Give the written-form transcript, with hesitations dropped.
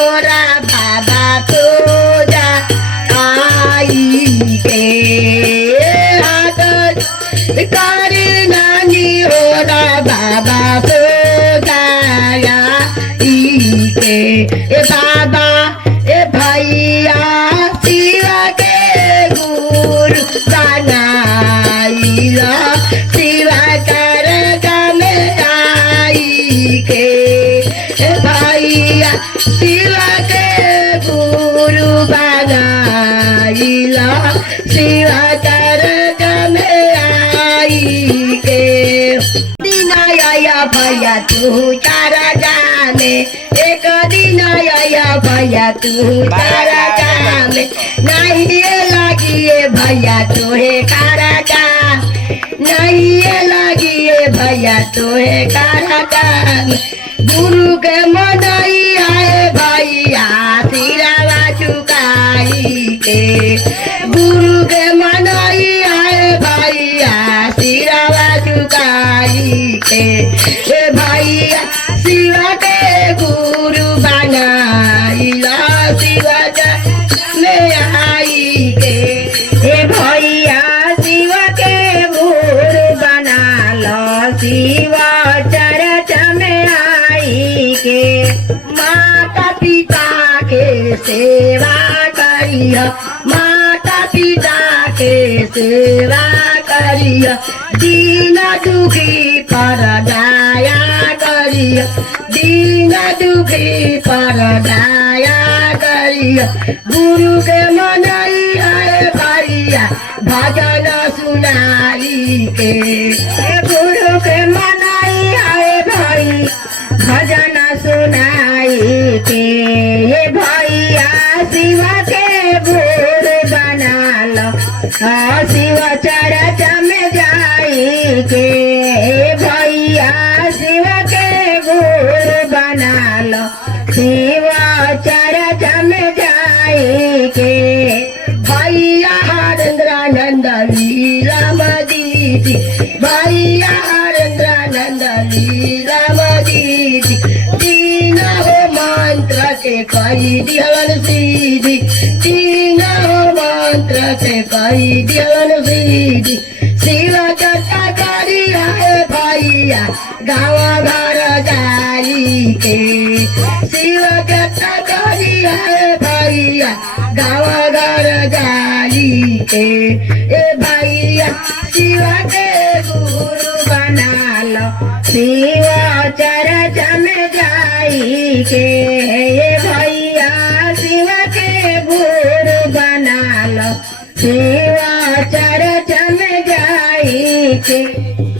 होरा बाबा तो जा आई के हाथ कारी नानी होरा बाबा तो जाया के ए बाबा ए भैया शिवा के गुरु बनाइला शिवा कर गमे आई के ए भैया शिवा के गुरु बनाइला शिवा कर गमे आई के दिन आया भैया तू तारा जाने एक दिन आया भैया तू तारा जाने नहीं लगी भैया तोहे कारा जा नहीं लगी भैया तोहे कारा जा गुरु के मनाई आए भैया सिरावा चुकाई के गुरु के मनाई आए भैया सिरावा चुकाई के भैया शिवा के गुरु बनाइला शिवा में आई के हे भैया शिवा के गुरु बना लो शिवा चरच में आई के माता पिता के सेवा करिया माता पिता के सेवा करिया दीन दुखी पर दया करिया दीन दुखी पर दया करिया गुरु के मनाई आए भैया भजन सुनाई के गुरु के मनाई आए भाई भजन सुनाई के ये भैया शिवा के गुरु बना लो शिव चरच में जाई के भैया शिव के गुरु बना लो शिव चरच में जाई के भैया हरेंद्रानंद लीला दीदी भैया हरेंद्रानंद लीला दीदी तीन हो मंत्र के कही दिहलन सीधी तीन हो मंत्र के कही दिहलन सीधी शिव चर्चा करी है भैया गाँव घर जाई के शिव चर्चा करी है भैया गाँव घर जाई के ए भैया शिव के गुरु बना लो शिव चरच में जाई के ए भैया शिव के गुरु बना लो शिव चरच में जाई के